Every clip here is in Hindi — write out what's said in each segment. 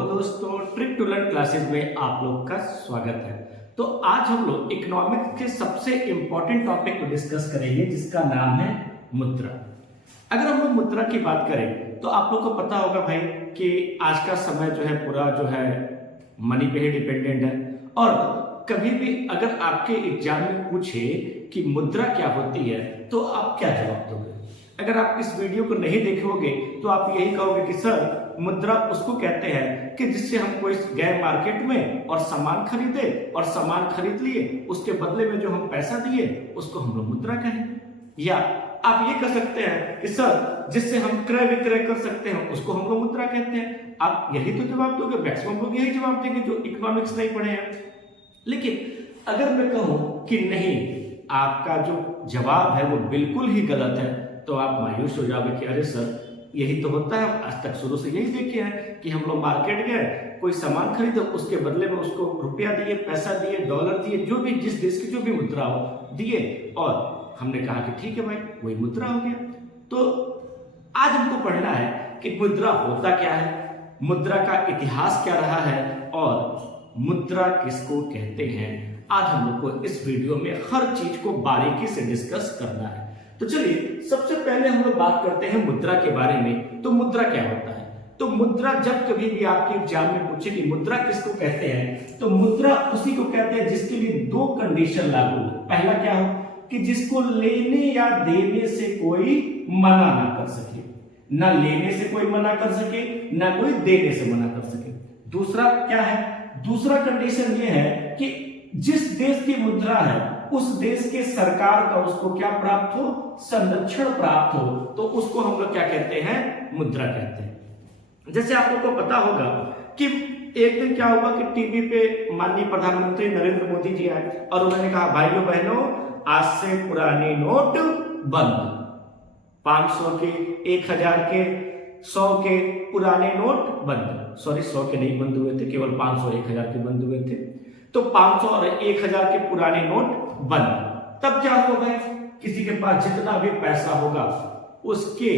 हेलो दोस्तों, ट्रिक टू लर्न क्लासेस में आप लोग का स्वागत है। तो आज हम लोग इकोनॉमिक्स के सबसे इंपॉर्टेंट टॉपिक को डिस्कस करेंगे जिसका नाम है मुद्रा। अगर हम लोग मुद्रा की बात करें तो आप लोग को पता होगा भाई कि आज का समय जो है पूरा जो है मनी पे ही डिपेंडेंट है। और कभी भी अगर आपके एग्जाम में पूछे कि मुद्रा क्या होती है तो आप क्या जवाब दोगे? अगर आप इस वीडियो को नहीं देखोगे तो आप यही कहोगे कि सर मुद्रा उसको कहते हैं कि जिससे हम कोई गए मार्केट में और सामान खरीदे और सामान खरीद लिए, उसके बदले में जो हम पैसा दिए उसको हम लोग मुद्रा कहेंगे। या आप ये कह सकते हैं कि सर जिससे हम क्रय विक्रय कर सकते हैं उसको हम लोग मुद्रा कहते हैं। आप यही तो जवाब दोगे, मैक्सिमम लोग यही जवाब देंगे जो इकोनॉमिक्स नहीं पढ़े हैं। लेकिन अगर मैं कहूं कि नहीं, आपका जो जवाब है वो बिल्कुल ही गलत है, तो आप मायूस हो जाओगे कि अरे सर यही तो होता है, आज तक शुरू से यही देखे हैं कि हम लोग मार्केट गए, कोई सामान खरीदे, उसके बदले में उसको रुपया दिए, पैसा दिए, डॉलर दिए, जो भी जिस देश की जो भी मुद्रा हो दिए, और हमने कहा कि ठीक है भाई वही मुद्रा हो गया। तो आज हमको पढ़ना है कि मुद्रा होता क्या है, मुद्रा का इतिहास क्या रहा है और मुद्रा किसको कहते हैं। आज हम लोग को इस वीडियो में हर चीज को बारीकी से डिस्कस करना है। तो चलिए सबसे पहले हम लोग बात करते हैं मुद्रा के बारे में। तो मुद्रा क्या होता है? तो मुद्रा जब कभी भी आपके एग्जाम में पूछे कि मुद्रा किसको कहते हैं, तो मुद्रा उसी को कहते हैं जिसके लिए दो कंडीशन लागू हो। पहला क्या हो कि जिसको लेने या देने से कोई मना ना कर सके, ना लेने से कोई मना कर सके, ना कोई देने से मना कर सके। दूसरा क्या है? दूसरा कंडीशन ये है कि जिस देश की मुद्रा है उस देश के सरकार का उसको क्या प्राप्त हो? संरक्षण प्राप्त हो। तो उसको हम लोग क्या कहते हैं? मुद्रा कहते हैं। जैसे आप लोग को पता होगा कि एक दिन क्या हुआ कि टीवी पे माननीय प्रधानमंत्री नरेंद्र मोदी जी आए और उन्होंने कहा भाइयों बहनों आज से पुराने नोट बंद। 500 के, 1000 के, 100 के पुराने नोट बंद। सॉरी 100 के नहीं बंद हुए थे, केवल 500 1000 के बंद हुए थे। तो 500 और 1000 के पुराने नोट बंद। तब क्या होगा भाई, किसी के पास जितना भी पैसा होगा उसके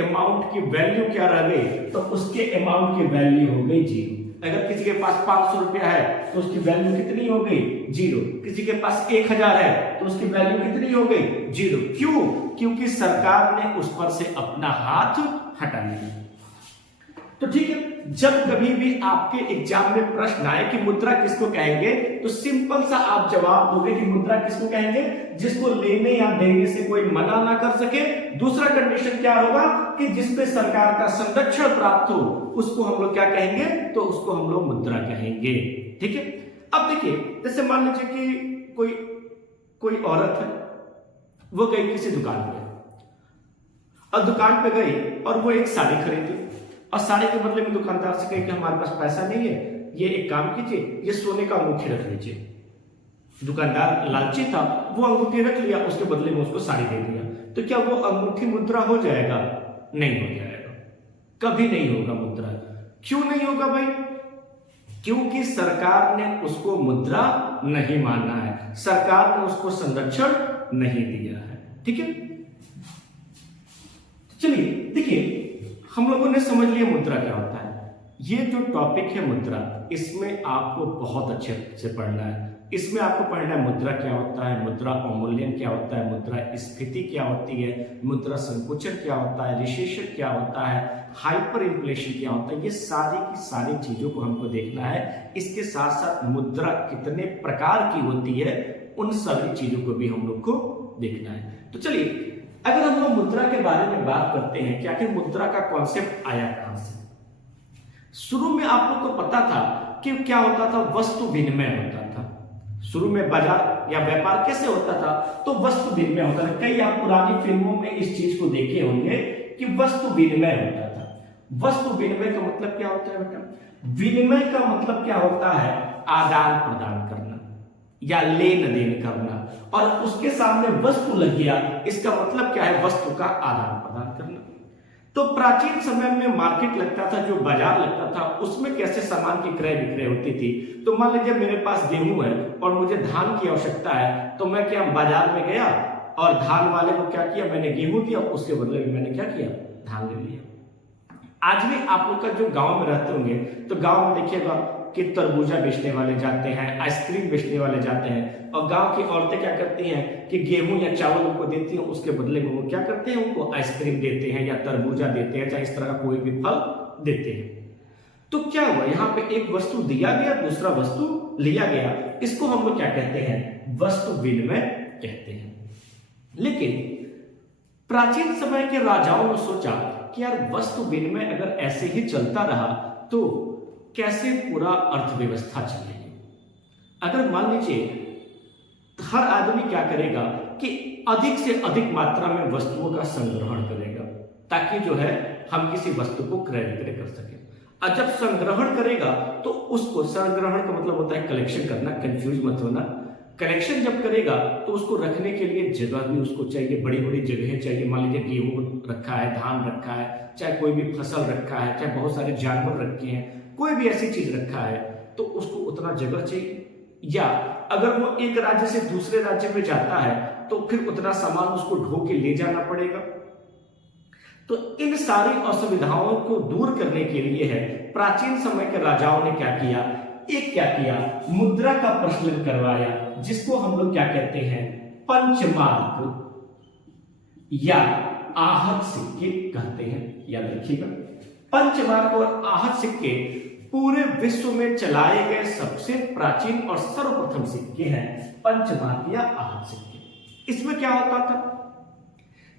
अमाउंट की वैल्यू क्या रह गई? तो उसके अमाउंट की वैल्यू हो गई जीरो। अगर किसी के पास 500 रुपया है तो उसकी वैल्यू कितनी हो गई? जीरो। किसी के पास 1000 है तो उसकी वैल्यू कितनी हो गई? जीरो। क्यों? क्योंकि सरकार ने उस पर से अपना हाथ हटा लिया। तो ठीक है, जब कभी भी आपके एग्जाम में प्रश्न आए कि मुद्रा किसको कहेंगे, तो सिंपल सा आप जवाब दोगे कि मुद्रा किसको कहेंगे? जिसको लेने या देने से कोई मना ना कर सके। दूसरा कंडीशन क्या होगा कि जिसपे सरकार का संरक्षण प्राप्त हो, उसको हम लोग क्या कहेंगे? तो उसको हम लोग मुद्रा कहेंगे। ठीक है। अब देखिए, जैसे मान लीजिए कि कोई औरत है, वो गई किसी दुकान पे और दुकान पे गई और वो एक साड़ी खरीदी और साड़ी के बदले में दुकानदार से कहे कि हमारे पास पैसा नहीं है, ये एक काम कीजिए, ये सोने का अंगूठी रख लीजिए। दुकानदार लालची था, वो अंगूठी रख लिया, उसके बदले में उसको साड़ी दे दिया। तो क्या वो अंगूठी मुद्रा हो जाएगा? नहीं हो जाएगा, कभी नहीं होगा मुद्रा। क्यों नहीं होगा भाई? क्योंकि सरकार ने उसको मुद्रा नहीं माना है, सरकार ने उसको संरक्षण नहीं दिया है। ठीक है, चलिए देखिए, हम लोगों ने समझ लिया मुद्रा क्या होता है। ये जो टॉपिक है मुद्रा, इसमें आपको बहुत अच्छे से पढ़ना है। इसमें आपको पढ़ना है मुद्रा क्या होता है, मुद्रा अवमूल्यन क्या होता है, मुद्रा स्फीति क्या होती है, मुद्रा संकुचन क्या होता है, रिसेशन क्या होता है, हाइपर इन्फ्लेशन क्या होता है। ये सारी की सारी चीजों को हमको देखना है। इसके साथ साथ मुद्रा कितने प्रकार की होती है, उन सारी चीजों को भी हम लोग को देखना है। तो चलिए, अगर हम लोग मुद्रा के बारे में बात करते हैं कि आखिर मुद्रा का कॉन्सेप्ट आया कहां से। शुरू में आप लोग को पता था कि क्या होता था? वस्तु विनिमय होता था। शुरू में बाजार या व्यापार कैसे होता था? तो वस्तु विनिमय होता था। कई आप पुरानी फिल्मों में इस चीज को देखे होंगे कि वस्तु विनिमय होता था। वस्तु विनिमय का मतलब क्या होता है बेटा? विनिमय का मतलब क्या होता है? आदान प्रदान करना या लेन देन करना, और उसके सामने वस्तु लग गया, इसका मतलब क्या है? वस्तु का आदान प्रदान करना। तो प्राचीन समय में मार्केट लगता था, जो बाजार लगता था, उसमें कैसे सामान की क्रय विक्रय होती थी। तो मान लीजिए मेरे पास गेहूं है और मुझे धान की आवश्यकता है, तो मैं क्या बाजार में गया और धान वाले को क्या किया? मैंने गेहूं दिया, उसके बदले में मैंने क्या किया? धान ले लिया। आज भी आप लोग का जो गांव में रहते होंगे तो गांव में देखिएगा कि तरबूजा बेचने वाले जाते हैं, आइसक्रीम बेचने वाले जाते हैं, और गांव की औरतें क्या करती हैं कि गेहूं या चावल उनको देती हैं, उसके बदले में वो क्या करते हैं, उनको आइसक्रीम देते हैं या तरबूजा देते हैं, चाहे इस तरह का कोई भी फल देते हैं। तो क्या हुआ, यहाँ पे एक वस्तु दिया गया, दूसरा वस्तु लिया गया, इसको हम लोग क्या कहते हैं, वस्तु विनिमय कहते हैं। लेकिन प्राचीन समय के राजाओं ने सोचा कि यार वस्तु विनिमय अगर ऐसे ही चलता रहा तो कैसे पूरा अर्थव्यवस्था चलेगी। अगर मान लीजिए हर आदमी क्या करेगा कि अधिक से अधिक मात्रा में वस्तुओं का संग्रहण करेगा ताकि जो है हम किसी वस्तु को क्रय विक्रय कर सके। और जब संग्रहण करेगा तो उसको, संग्रहण का मतलब होता है कलेक्शन करना, कंफ्यूज मत होना। कलेक्शन जब करेगा तो उसको रखने के लिए जगह भी उसको चाहिए, बड़ी बड़ी जगह चाहिए। मान लीजिए गेहूं रखा है, धान रखा है, चाहे कोई भी फसल रखा है, चाहे बहुत सारे जानवर रखे हैं, कोई भी ऐसी चीज रखा है तो उसको उतना जगह चाहिए। या अगर वो एक राज्य से दूसरे राज्य में जाता है तो फिर उतना सामान उसको ढो के ले जाना पड़ेगा। तो इन सारी असुविधाओं को दूर करने के लिए है प्राचीन समय के राजाओं ने क्या किया, मुद्रा का प्रचलन करवाया, जिसको हम लोग क्या कहते हैं, पंचमार्क या आहत सिक्के कहते हैं। याद रखिएगा, पंचमार्क और आहत सिक्के पूरे विश्व में चलाए गए सबसे प्राचीन और सर्वप्रथम सिक्के हैं, पंचमार्क या आहत सिक्के। इसमें क्या होता था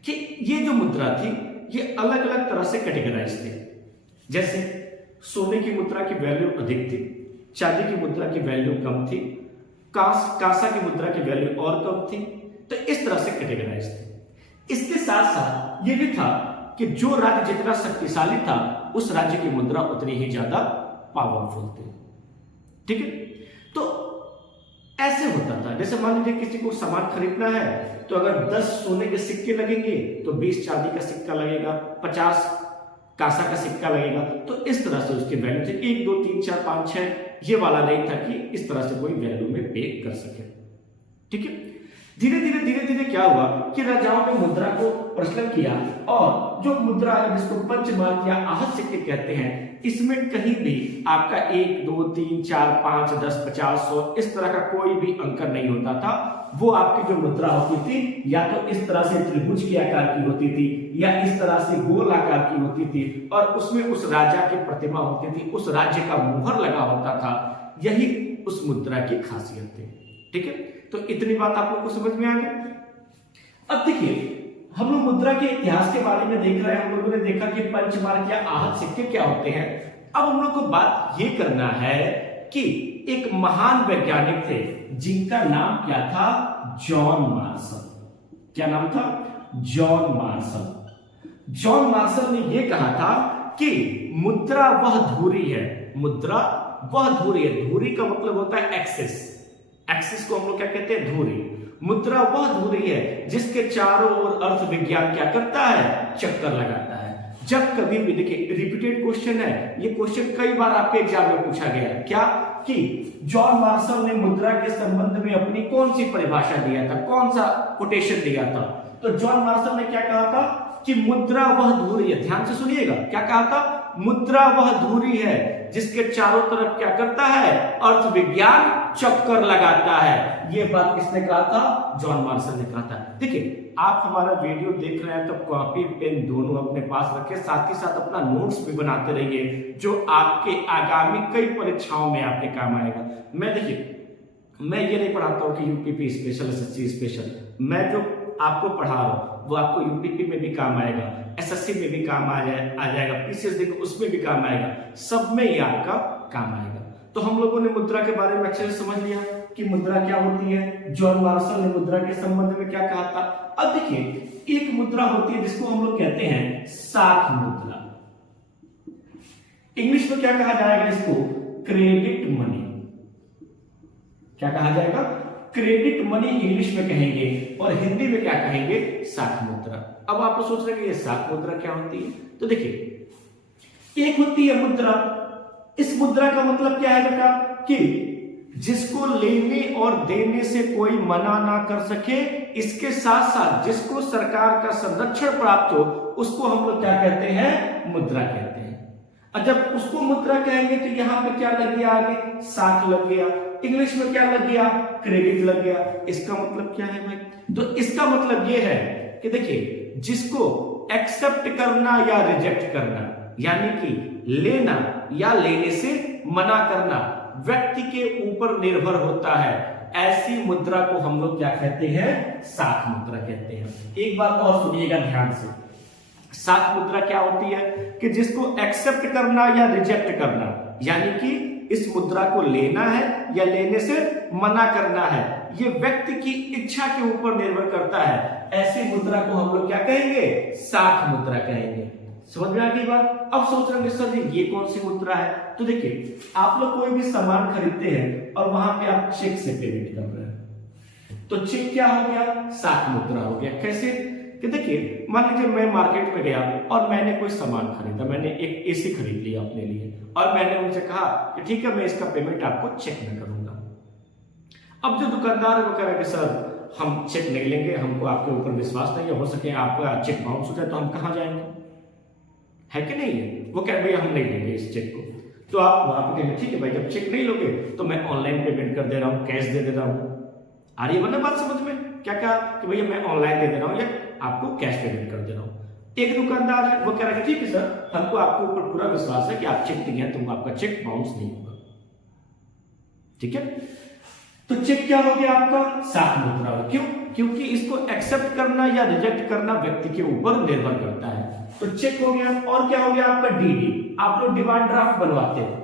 कि ये जो मुद्रा थी ये अलग अलग तरह से कैटेगराइज थे। जैसे सोने की मुद्रा की वैल्यू अधिक थी, चांदी की मुद्रा की वैल्यू कम थी, कांसा की मुद्रा की वैल्यू और कम थी। तो इस तरह से कैटेगराइज थे। इसके साथ साथ ये भी था कि जो राज्य जितना शक्तिशाली था उस राज्य की मुद्रा उतनी ही ज्यादा पावरफुल थी। ठीक है, तो ऐसे होता था। जैसे मान लीजिए किसी को सामान खरीदना है तो अगर 10 सोने के सिक्के लगेंगे तो 20 चांदी का सिक्का लगेगा, 50 कांसा का सिक्का लगेगा। तो इस तरह से उसके वैल्यू थे। 1 2 3 4 5 6 ये वाला नहीं था कि इस तरह से कोई वैल्यू में पे कर सके। ठीक है, धीरे धीरे क्या हुआ कि राजाओं ने मुद्रा को प्रचलन किया, और जो मुद्रा है जिसको पंचमार्क या आहत सिक्के कहते हैं, इसमें कहीं भी आपका 1 2 3 4 5 10 50 100 इस तरह का कोई भी अंकर नहीं होता था। वो आपकी जो मुद्रा होती थी या तो इस तरह से त्रिभुज के आकार की होती थी या इस तरह से गोल आकार की होती थी, और उसमें उस राजा की प्रतिमा होती थी, उस राज्य का मुहर लगा होता था। यही उस मुद्रा की खासियत थी। ठीक है, तो इतनी बात आप लोग को समझ में आ गई। अब देखिए, हम लोग मुद्रा के इतिहास के बारे में देख रहे हैं। हम लोगों ने देखा कि पंचमार्क या आहत सिक्के क्या होते हैं। अब हम लोग को बात ये करना है कि एक महान वैज्ञानिक थे जिनका नाम क्या था, जॉन मार्शल। क्या नाम था, जॉन मार्शल। जॉन मार्शल ने यह कहा था कि मुद्रा वह धुरी है, मुद्रा वह धुरी है। धुरी का मतलब होता है एक्सिस। एक्सिस को हम लोग क्या कहते हैं, धुरी। मुद्रा वह धुरी है जिसके चारों ओर अर्थ विज्ञान क्या करता है, चक्कर लगाता है। जब कभी भी देखिए, रिपीटेड क्वेश्चन है ये, क्वेश्चन कई बार आपके एग्जाम में पूछा गया है। क्या कि जॉन मार्शल ने मुद्रा के संबंध में अपनी कौन सी परिभाषा दिया था, कौन सा कोटेशन दिया था। तो जॉन मार्शल ने क्या कहा था कि मुद्रा वह धुरी है। ध्यान से सुनिएगा, क्या कहा था, मुद्रा वह धुरी है जिसके चारों तरफ क्या करता है, अर्थ विज्ञान चक्कर लगाता है। यह बात किसने कहा था, जॉन मार्शल ने कहा था। देखिए, आप हमारा वीडियो देख रहे हैं तो कॉपी पेन दोनों अपने पास रखें, साथ ही साथ अपना नोट्स भी बनाते रहिए जो आपके आगामी कई परीक्षाओं में आपके काम आएगा। मैं ये नहीं पढ़ाता हूं कि यूपीपी स्पेशल, एसएससी स्पेशल। मैं जो आपको पढ़ा रहा हूं वो आपको यूपीपी में भी काम आएगा, एसएससी में भी काम आ जाएगा, पीसीएस देखो उसमें भी काम आएगा, सब में ये आपका काम आएगा। तो हम लोगों ने मुद्रा के बारे में अच्छे से समझ लिया कि मुद्रा क्या होती है। जॉन मार्शल ने मुद्रा के संबंध में क्या कहा था। अब देखिए, एक मुद्रा होती है जिसको हम लोग कहते हैं साख मुद्रा। इंग्लिश में क्या कहा जाएगा इसको, क्रेडिट मनी। क्या कहा जाएगा, क्रेडिट मनी इंग्लिश में कहेंगे, और हिंदी में क्या कहेंगे, साख मुद्रा। अब आप सोच रहे हैं ये साख मुद्रा क्या होती है। तो देखिए, एक होती है मुद्रा, इस मुद्रा का मतलब क्या है बेटा कि जिसको लेने और देने से कोई मना ना कर सके, इसके साथ साथ जिसको सरकार का संरक्षण प्राप्त हो, उसको हम लोग क्या कहते हैं, मुद्रा कहते हैं। और जब उसको मुद्रा कहेंगे तो यहाँ पे क्या लग गया, आगे साख लग गया, इंग्लिश में क्या लग गया, क्रेडिट लग गया। इसका मतलब क्या है भाई? तो इसका मतलब ये है कि देखिए, जिसको एक्सेप्ट करना या रिजेक्ट करना, यानी कि लेना या लेने से मना करना व्यक्ति के ऊपर निर्भर होता है, ऐसी मुद्रा को हम लोग क्या कहते हैं, साख मुद्रा कहते हैं। एक बात और सुनिएगा ध्यान से, साख मुद्रा क्या होती है कि जिसको एक्सेप्ट करना या रिजेक्ट करना, यानी कि इस मुद्रा को लेना है या लेने से मना करना है, ये व्यक्ति की इच्छा के ऊपर निर्भर करता है, ऐसी मुद्रा को हम लोग क्या कहेंगे, साख मुद्रा कहेंगे। समझ में आ गई बात? अब सोच रहे सर जी ये कौन सी मुद्रा है? तो देखिए, आप लोग कोई भी सामान खरीदते हैं और वहां पे आप चेक से पेमेंट कर रहे हैं, तो चेक क्या हो गया, साख मुद्रा हो गया। कैसे? कि देखिए, मान लीजिए मैं मार्केट में गया और मैंने कोई सामान खरीदा, मैंने एक एसी खरीद लिया अपने लिए और मैंने उनसे कहा कि ठीक है मैं इसका पेमेंट आपको चेक में करूंगा। अब जो दुकानदार है वो कह रहा है कि सर हम चेक नहीं लेंगे, हमको आपके ऊपर विश्वास नहीं है, हो सके आपका चेक बाउंस हो जाए तो हम कहां जाएंगे, है कि नहीं है? वो कह रहे भैया हम नहीं लेंगे इस चेक को। तो आप वहां पर कहेंगे ठीक है भाई, जब चेक नहीं लोगे तो मैं ऑनलाइन पेमेंट कर दे रहा हूं, कैश दे रहा हूं। आ रही है ना बात समझ में? क्या कहा कि भैया मैं ऑनलाइन दे दे रहा हूं या आपको कैश पेमेंट कर दे रहा हूं। एक दुकानदार है वो कह रहा है ठीक है सर, हमको आपके ऊपर पूरा विश्वास है कि आप चेक दिए तो आपका चेक बाउंस नहीं होगा। ठीक है, तो चेक क्या हो गया आपका, साख मुद्रा हो। क्यों? क्योंकि इसको एक्सेप्ट करना या रिजेक्ट करना व्यक्ति के ऊपर निर्भर करता है। तो चेक हो गया, और क्या हो गया आपका डीडी, आप लोग डिमांड ड्राफ्ट बनवाते हो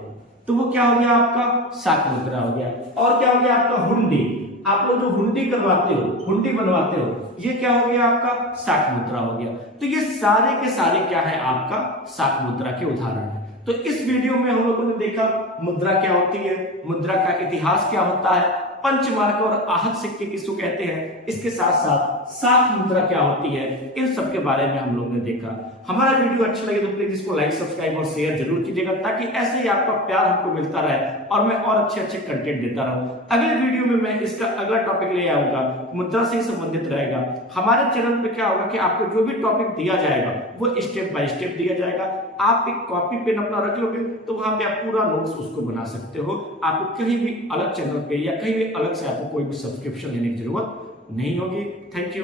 तो वो क्या हो गया आपका, साख मुद्रा हो गया। और क्या हो गया आपका हुंडी, आप लोग जो हुंडी करवाते हो, हुंडी बनवाते हो, ये क्या हो गया आपका, साख मुद्रा हो गया। तो ये सारे के सारे क्या है आपका, साख मुद्रा के उदाहरण है। तो इस वीडियो में हम लोगों ने देखा मुद्रा क्या होती है, मुद्रा का इतिहास क्या होता है, पंचमार्क और आहत सिक्के किसको कहते हैं, इसके साथ साथ साख मुद्रा क्या होती है, इन सब के बारे में हम लोग ने देखा। हमारा वीडियो अच्छा लगे तो प्लीज इसको लाइक, सब्सक्राइब और शेयर जरूर कीजिएगा, ताकि ऐसे ही आपका प्यार हमको मिलता रहे और मैं और अच्छे अच्छे कंटेंट देता रहूं। अगले वीडियो में मैं इसका अगला टॉपिक ले आऊंगा, मुद्रा से ही संबंधित रहेगा। हमारे चैनल पे क्या होगा कि आपको जो भी टॉपिक दिया जाएगा वो स्टेप बाय स्टेप दिया जाएगा। आप एक कॉपी पेन अपना रख लोगे तो वहां पे आप पूरा नोट्स उसको बना सकते हो। आपको कहीं भी अलग चैनल पे या कहीं भी अलग से आपको कोई भी सब्सक्रिप्शन लेने की जरूरत नहीं होगी। Thank you.